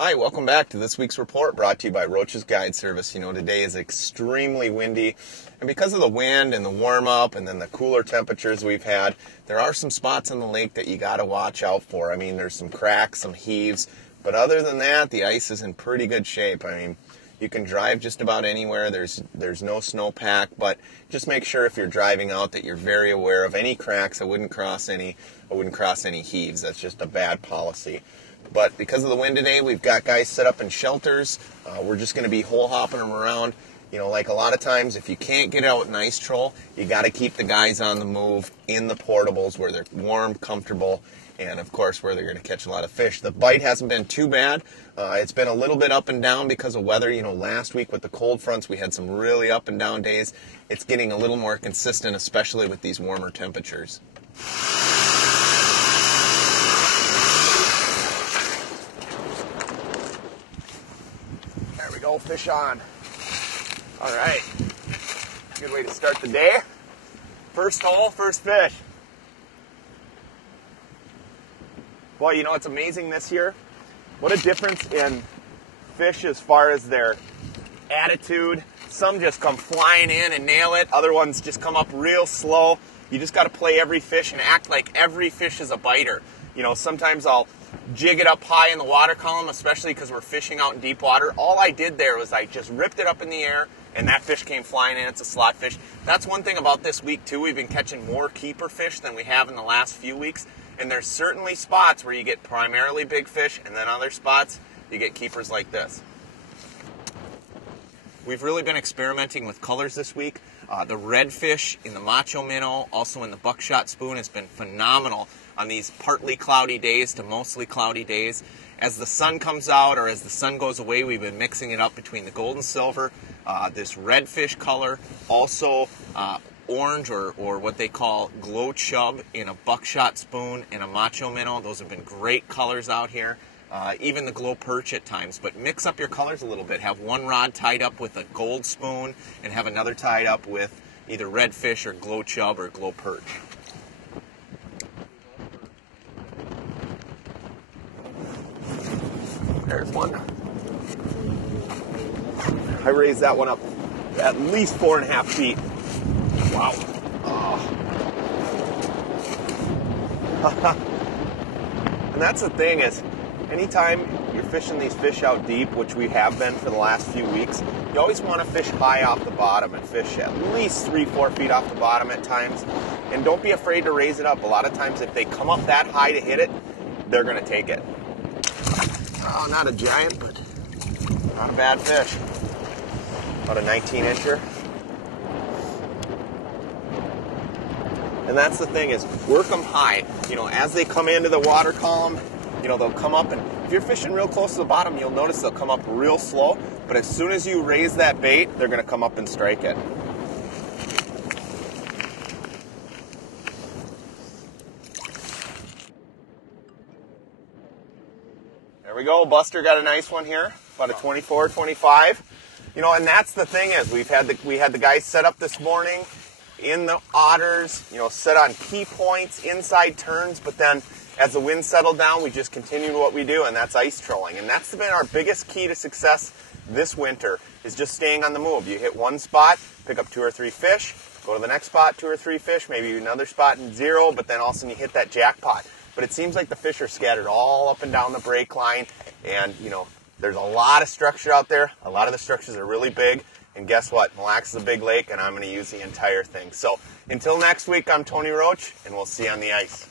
Hi, welcome back to this week's report brought to you by Roach's Guide Service. You know, today is extremely windy, and because of the wind and the warm-up and then the cooler temperatures we've had, there are some spots on the lake that you got to watch out for. I mean, there's some cracks, some heaves, but other than that, the ice is in pretty good shape. I mean, you can drive just about anywhere. There's no snowpack, but just make sure if you're driving out that you're very aware of any cracks. I wouldn't cross any heaves. That's just a bad policy. But because of the wind today, we've got guys set up in shelters. We're just going to be hole hopping them around. You know, like a lot of times, if you can't get out in ice troll, you got to keep the guys on the move in the portables where they're warm, comfortable, and of course where they're going to catch a lot of fish. The bite hasn't been too bad. It's been a little bit up and down because of weather. You know, last week with the cold fronts, we had some really up and down days. It's getting a little more consistent, especially with these warmer temperatures. There we go, fish on. All right, good way to start the day. First hole, first fish. Boy, you know, it's amazing this year. What a difference in fish as far as their attitude. Some just come flying in and nail it. Other ones just come up real slow. You just got to play every fish and act like every fish is a biter. You know, sometimes I'll jig it up high in the water column, especially because we're fishing out in deep water. All I did there was I just ripped it up in the air, and that fish came flying in. It's a slot fish. That's one thing about this week, too. We've been catching more keeper fish than we have in the last few weeks. And there's certainly spots where you get primarily big fish, and then other spots you get keepers like this. We've really been experimenting with colors this week. The redfish in the macho minnow, also in the buckshot spoon, has been phenomenal on these partly cloudy days to mostly cloudy days. As the sun comes out or as the sun goes away, we've been mixing it up between the gold and silver, this redfish color, also orange or what they call glow chub in a buckshot spoon and a macho minnow. Those have been great colors out here. Even the glow perch at times. But mix up your colors a little bit. Have one rod tied up with a gold spoon and have another tied up with either redfish or glow chub or glow perch. There's one. I raised that one up at least 4.5 feet. Wow. Oh. And that's the thing is, anytime you're fishing these fish out deep, which we have been for the last few weeks, you always want to fish high off the bottom and fish at least 3-4 feet off the bottom at times. And don't be afraid to raise it up. A lot of times if they come up that high to hit it, they're going to take it. Oh, not a giant, but not a bad fish. About a 19-incher. And that's the thing is, work them high. You know, as they come into the water column, you know, they'll come up, and if you're fishing real close to the bottom, you'll notice they'll come up real slow, but as soon as you raise that bait, they're going to come up and strike it. There we go. Buster got a nice one here, about a 24, 25. You know, and that's the thing is, we had the guys set up this morning in the otters, you know, set on key points, inside turns, but then as the wind settled down, we just continued what we do, and that's ice trolling. And that's been our biggest key to success this winter, is just staying on the move. You hit one spot, pick up 2 or 3 fish, go to the next spot, 2 or 3 fish, maybe another spot and 0, but then all of a sudden you hit that jackpot. But it seems like the fish are scattered all up and down the break line, and, you know, there's a lot of structure out there. A lot of the structures are really big, and guess what? Mille Lacs is a big lake, and I'm going to use the entire thing. So until next week, I'm Tony Roach, and we'll see you on the ice.